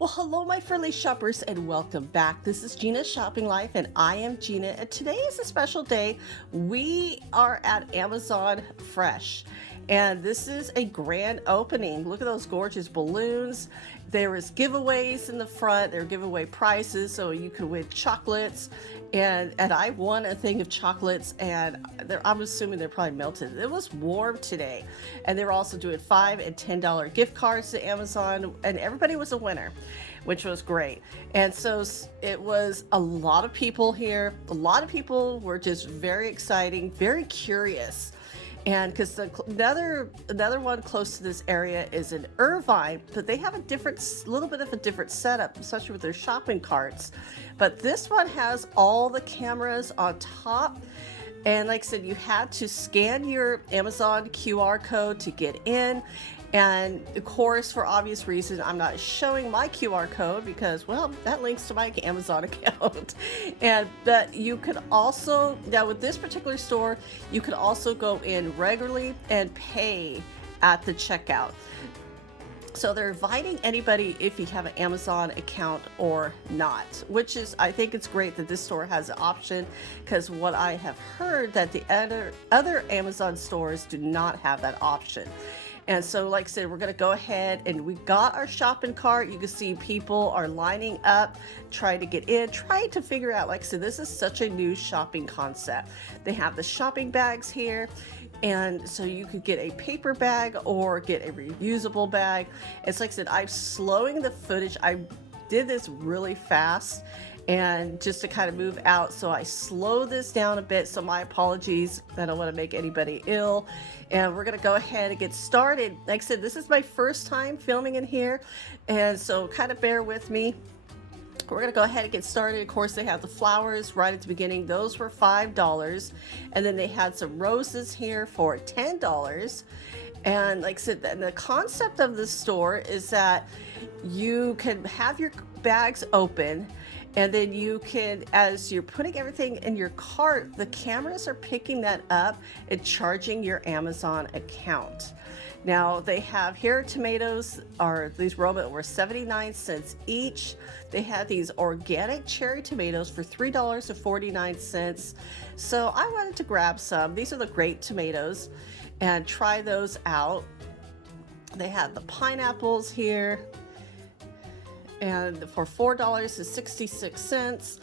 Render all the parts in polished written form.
Well, hello, my friendly shoppers, and welcome back. This is Gina's Shopping Life, and I am Gina. And today is a special day. We are at Amazon Fresh, and this is a grand opening. Look at those gorgeous balloons. There is giveaways in the front. There are giveaway prizes, so you can win chocolates. And I won a thing of chocolates, and I'm assuming they're probably melted. It was warm today, and they were also doing $5 and $10 gift cards to Amazon, and everybody was a winner, which was great. And so it was a lot of people here. A lot of people were just very exciting, very curious. And because another one close to this area is in Irvine, but they have a little bit of a different setup, especially with their shopping carts. But this one has all the cameras on top. And like I said, you had to scan your Amazon QR code to get in. And of course, for obvious reasons, I'm not showing my QR code because, well, that links to my Amazon account. But you could also, now with this particular store, you could also go in regularly and pay at the checkout. So they're inviting anybody if you have an Amazon account or not, which is, I think it's great that this store has an option, because what I have heard that the other Amazon stores do not have that option. And so, like I said, we're going to go ahead and we got our shopping cart. You can see people are lining up, trying to get in, trying to figure out, like I said, this is such a new shopping concept. They have the shopping bags here. And so you could get a paper bag or get a reusable bag. It's like I said, I'm slowing the footage. I did this really fast and just to kind of move out. So I slow this down a bit. So my apologies. I don't want to make anybody ill. And we're going to go ahead and get started. Like I said, this is my first time filming in here. And so kind of bear with me. We're going to go ahead and get started. Of course, they have the flowers right at the beginning. Those were $5. And then they had some roses here for $10. And like I said, the concept of this store is that you can have your bags open, and then you can, as you're putting everything in your cart, the cameras are picking that up and charging your Amazon account. Now they have here tomatoes, are these Roma, were 79 cents each. They had these organic cherry tomatoes for $3.49. So I wanted to grab some. These are the great tomatoes and try those out. They had the pineapples here, and for $4.66.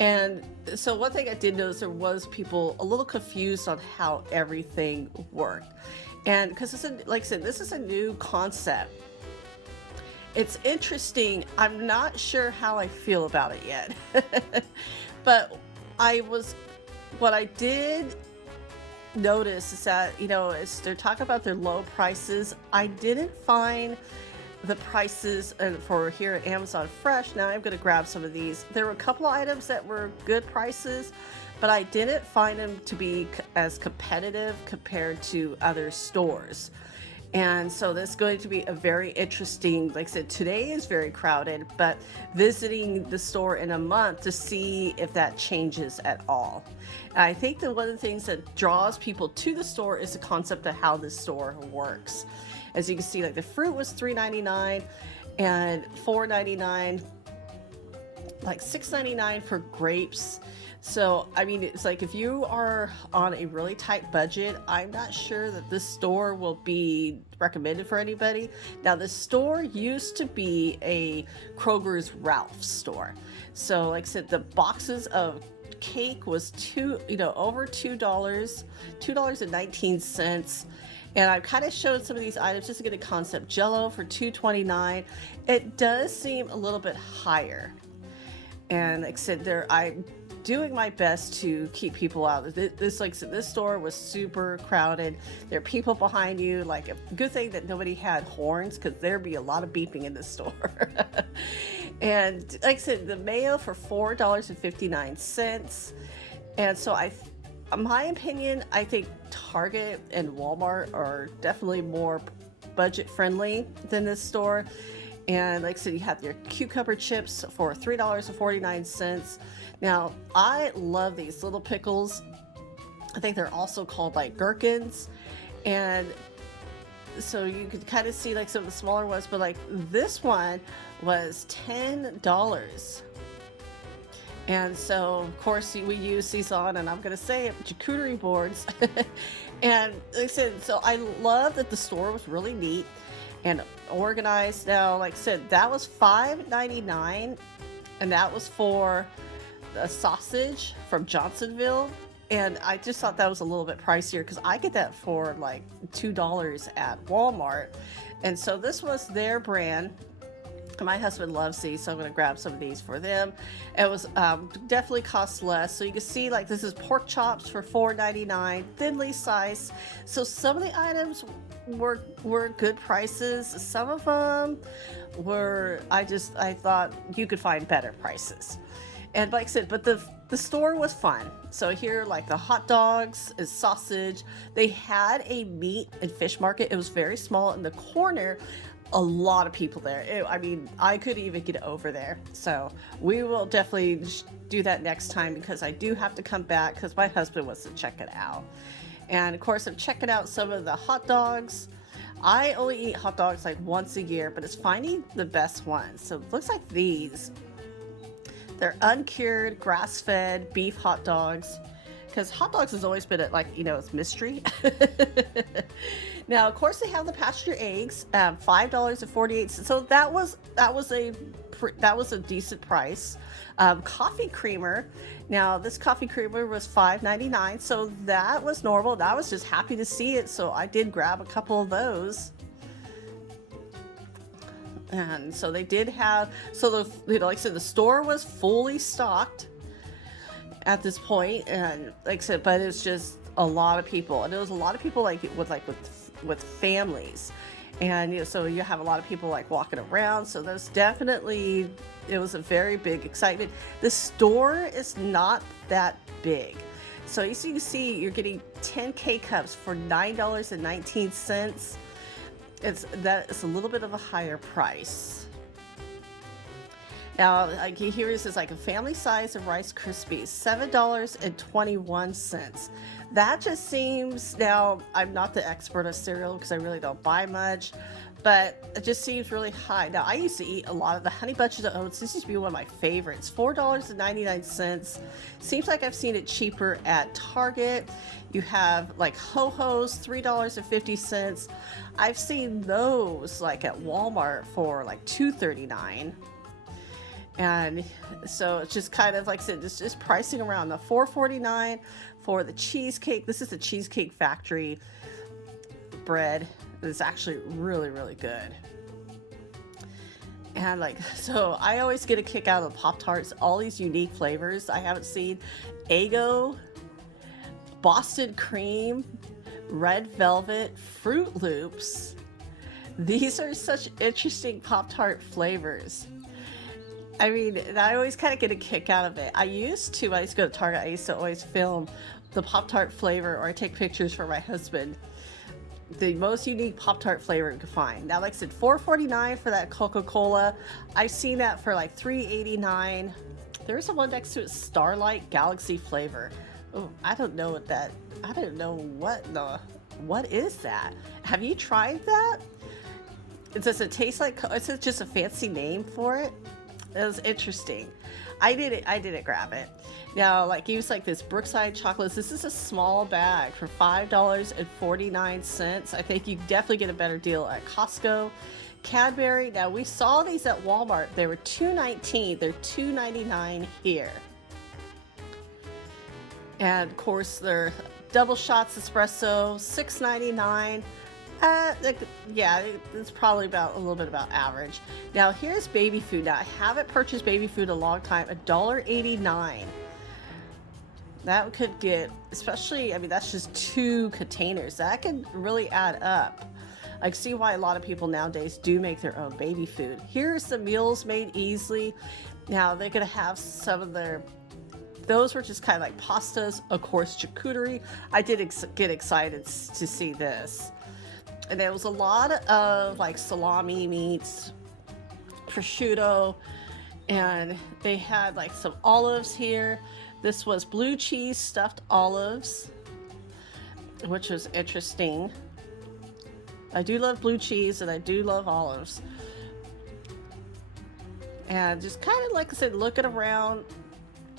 And so one thing I did notice, there was people a little confused on how everything worked. And because like I said, this is a new concept. It's interesting. I'm not sure how I feel about it yet. But what I did notice is that, as they're talking about their low prices, I didn't find the prices for here at Amazon Fresh. Now I'm going to grab some of these. There were a couple of items that were good prices, but I didn't find them to be as competitive compared to other stores. And so this is going to be a very interesting, like I said, today is very crowded, but visiting the store in a month to see if that changes at all. And I think that one of the things that draws people to the store is the concept of how the store works. As you can see, like the fruit was $3.99 and $4.99, like $6.99 for grapes. So, I mean, it's like if you are on a really tight budget, I'm not sure that this store will be recommended for anybody. Now, the store used to be a Kroger's Ralph's store. So, like I said, the boxes of cake was over $2.19. And I've kind of showed some of these items just to get a concept. Jello for $2.29. It does seem a little bit higher. And like I said, I'm doing my best to keep people out. This store was super crowded. There are people behind you. Like, a good thing that nobody had horns, because there'd be a lot of beeping in this store. And like I said, the mayo for $4.59. And so my opinion, I think Target and Walmart are definitely more budget friendly than this store. And like I said, you have your cucumber chips for $3.49. Now, I love these little pickles. I think they're also called like gherkins. And so you could kind of see like some of the smaller ones, but like this one was $10. And so, of course, we use these on, and I'm going to say it, charcuterie boards. And like I said, so I love that the store was really neat and organized. Now, like I said, that was $5.99, and that was for a sausage from Johnsonville. And I just thought that was a little bit pricier because I get that for like $2 at Walmart. And so this was their brand. My husband loves these, so I'm going to grab some of these for them. It was definitely cost less. So you can see like this is pork chops for $4.99, thinly sliced. So some of the items were good prices. Some of them were, I thought you could find better prices. And like I said, but the store was fun. So here, like the hot dogs, is sausage. They had a meat and fish market. It was very small in the corner. A lot of people there. I mean, I couldn't even get over there. So we will definitely do that next time because I do have to come back because my husband wants to check it out. And of course, I'm checking out some of the hot dogs. I only eat hot dogs like once a year, but it's finding the best ones. So it looks like these. They're uncured, grass-fed beef hot dogs. Because hot dogs has always been it's mystery. Now, of course, they have the pasture eggs, $5.48. So that was a decent price. Coffee creamer. Now, this coffee creamer was $5.99. So that was normal. I was just happy to see it. So I did grab a couple of those. And so they did have, like I said, the store was fully stocked at this point, and like I said, but it's just a lot of people, and it was a lot of people with families, and so you have a lot of people like walking around. So there's definitely, it was a very big excitement. The store is not that big, so you can see you're getting 10 K-cups for $9.19. It's a little bit of a higher price. Now, like here it says like a family size of Rice Krispies, $7.21. That just seems, now I'm not the expert of cereal because I really don't buy much, but it just seems really high. Now, I used to eat a lot of the Honey Bunches of Oats. This used to be one of my favorites, $4.99. Seems like I've seen it cheaper at Target. You have like Ho-Ho's, $3.50. I've seen those like at Walmart for like $2.39. And so it's just kind of like I said, just pricing around the $4.49 for the cheesecake. This is the Cheesecake Factory bread. It's actually really, really good. And like, so I always get a kick out of the Pop-Tarts, all these unique flavors I haven't seen. Eggo, Boston cream, red velvet, Fruit Loops. These are such interesting Pop-Tart flavors. I mean, I always kind of get a kick out of it. I used to go to Target, I used to always film the Pop-Tart flavor, or I take pictures for my husband. The most unique Pop-Tart flavor you can find. Now, like I said, $4.49 for that Coca-Cola. I've seen that for like $3.89. There's a one next to it, Starlight Galaxy flavor. Oh, I don't know what that, I don't know what is that? Have you tried that? Does it taste like, is it just a fancy name for it? It was interesting. I didn't grab it. Now, like, use like this Brookside chocolates. This is a small bag for $5.49. I think you definitely get a better deal at Costco. Cadbury. Now, we saw these at Walmart. They were $2.19. They're $2.99 here. And of course, they're double shots espresso, $6.99. Yeah, it's probably about a little bit about average. Now here's baby food. Now I haven't purchased baby food in a long time. $1.89. That could get, especially, I mean, that's just 2 containers. That can really add up. I see why a lot of people nowadays do make their own baby food. Here's the Meals Made Easily. Now they're gonna have some of their, those were just kind of like pastas, of course, charcuterie. I did get excited to see this. And there was a lot of like salami meats, prosciutto, and they had like some olives here. This was blue cheese stuffed olives, which was interesting. I do love blue cheese and I do love olives. And just kind of, like I said, looking around.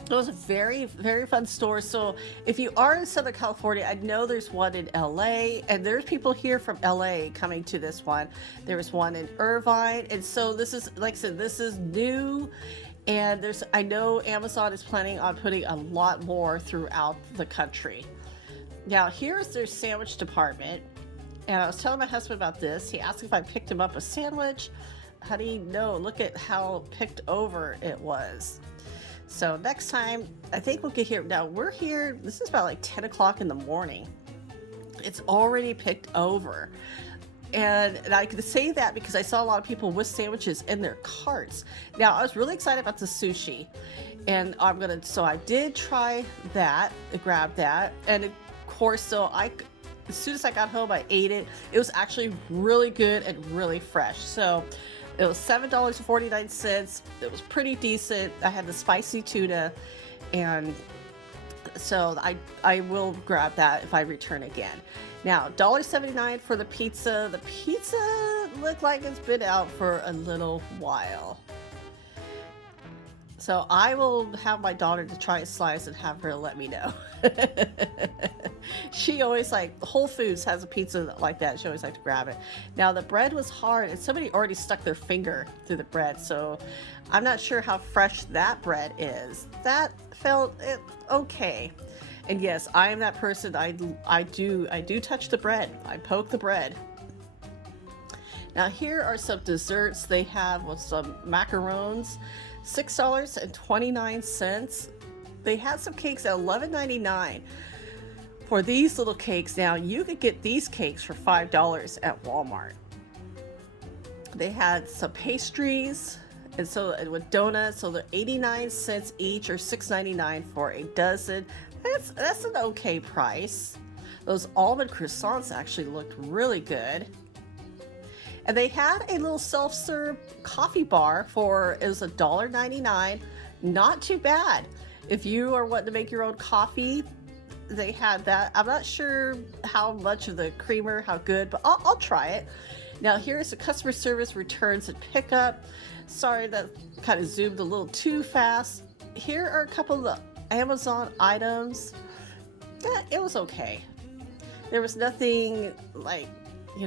It was a very, very fun store. So if you are in Southern California, I know there's one in LA, and there's people here from LA coming to this one. There was one in Irvine. And so this is, like I said, this is new. And I know Amazon is planning on putting a lot more throughout the country. Now, here's their sandwich department. And I was telling my husband about this. He asked if I picked him up a sandwich. How do you know? Look at how picked over it was. So next time, I think we'll get here. Now we're here, this is about like 10 o'clock in the morning. It's already picked over. And I can say that because I saw a lot of people with sandwiches in their carts. Now I was really excited about the sushi. And so I did try that, grab that. And of course, as soon as I got home, I ate it. It was actually really good and really fresh. So it was $7.49. It was pretty decent. I had the spicy tuna, and so I will grab that if I return again. Now, $1.79 for the pizza. The pizza looked like it's been out for a little while. So I will have my daughter to try a slice and have her let me know. She always Whole Foods has a pizza like that. She always likes to grab it. Now the bread was hard and somebody already stuck their finger through the bread. So I'm not sure how fresh that bread is. That felt okay. And yes, I am that person. I do touch the bread. I poke the bread. Now here are some desserts. They have some macarons. $6.29. They had some cakes at $11.99 for these little cakes. Now you could get these cakes for $5 at Walmart. They had some pastries and with donuts, so they're 89 cents each or $6.99 for a dozen. That's an okay price. Those almond croissants actually looked really good. And they had a little self-serve coffee bar it was $1.99. Not too bad. If you are wanting to make your own coffee, they had that. I'm not sure how much of the creamer, how good, but I'll try it. Now here's the customer service returns and pickup. Sorry, that kind of zoomed a little too fast. Here are a couple of the Amazon items. Yeah, it was okay. There was nothing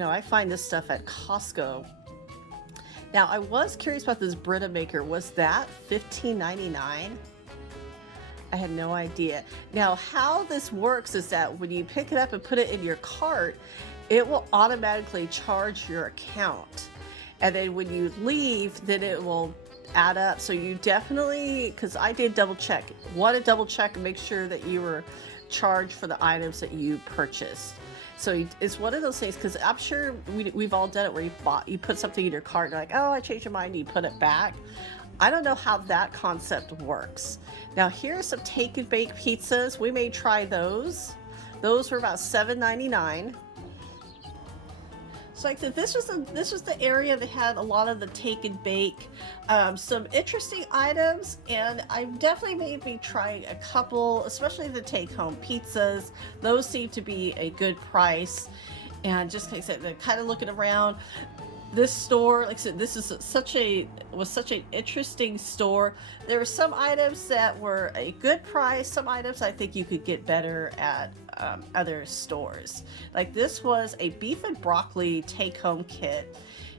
I find this stuff at Costco. Now, I was curious about this Brita maker. Was that $15.99? I had no idea. Now, how this works is that when you pick it up and put it in your cart, it will automatically charge your account. And then when you leave, then it will add up. So you definitely, because I did double check, want to double check and make sure that you were charged for the items that you purchased. So it's one of those things, because I'm sure we've all done it where you put something in your cart and you're like, oh, I changed your mind, and you put it back. I don't know how that concept works. Now here's some take and bake pizzas. We may try those. Those were about $7.99. So like I said, this was the area that had a lot of the take and bake, some interesting items, and I definitely may be trying a couple, especially the take home pizzas. Those seem to be a good price, and just like I said, kind of looking around this store, like I said, this is such an interesting store. There were some items that were a good price. Some items I think you could get better at other stores. Like this was a beef and broccoli take-home kit,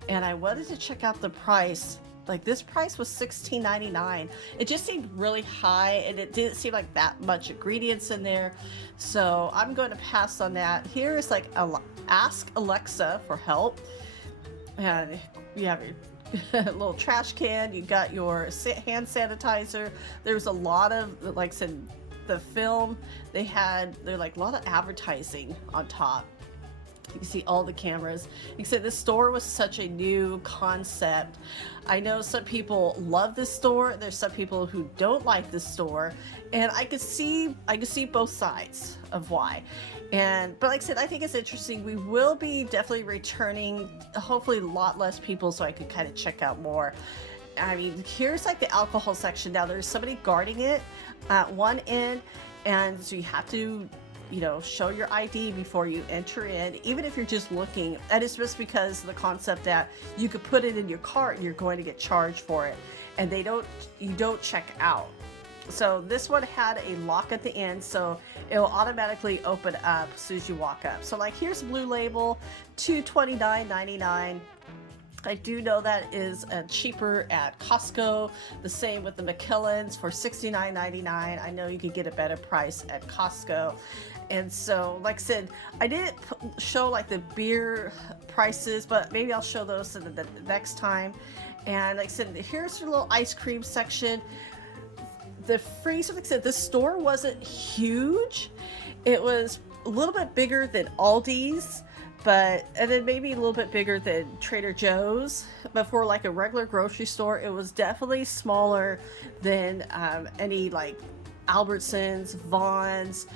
and I wanted to check out the price. Like this price was $16.99. It just seemed really high, and it didn't seem like that much ingredients in there. So I'm going to pass on that. Here is ask Alexa for help. And you have your little trash can, you got your hand sanitizer. There's a lot of, like I said, the film, they're like a lot of advertising on top. You can see all the cameras. Like I said, this store was such a new concept. I know some people love this store. There's some people who don't like this store, and I could see both sides of why. But like I said, I think it's interesting. We will be definitely returning, hopefully a lot less people, so I could kind of check out more. I mean, here's like the alcohol section. Now there's somebody guarding it at one end, and so you have to show your ID before you enter in, even if you're just looking. And it's just because of the concept that you could put it in your cart and you're going to get charged for it, and you don't check out. So this one had a lock at the end, so it will automatically open up as soon as you walk up. So like, here's Blue Label, $229.99. I do know that is cheaper at Costco. The same with the McKellans for $69.99. I know you could get a better price at Costco. And so, like I said, I didn't show like the beer prices, but maybe I'll show those the next time. And like I said, here's your little ice cream section. The freezer, like I said, the store wasn't huge. It was a little bit bigger than Aldi's, and then maybe a little bit bigger than Trader Joe's. But for like a regular grocery store, it was definitely smaller than any like Albertsons, Vons,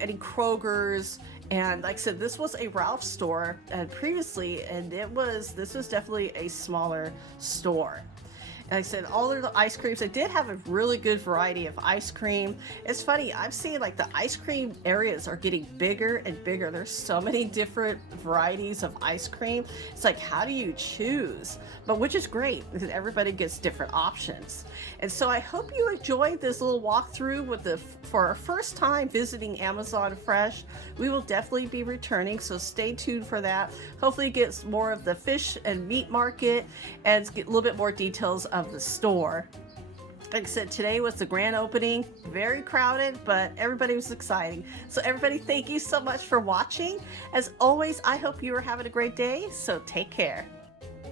any Kroger's. And like I said, this was a Ralph's store previously, and this was definitely a smaller store. And like I said, all of the ice creams, they did have a really good variety of ice cream. It's funny, I'm seeing like the ice cream areas are getting bigger and bigger. There's so many different varieties of ice cream. It's like, how do you choose? But which is great, because everybody gets different options. And so I hope you enjoyed this little walkthrough for our first time visiting Amazon Fresh. We will definitely be returning, so stay tuned for that. Hopefully get more of the fish and meat market and get a little bit more details of the store. Like I said, today was the grand opening. Very crowded, but everybody was exciting. So everybody, thank you so much for watching. As always, I hope you are having a great day, so take care.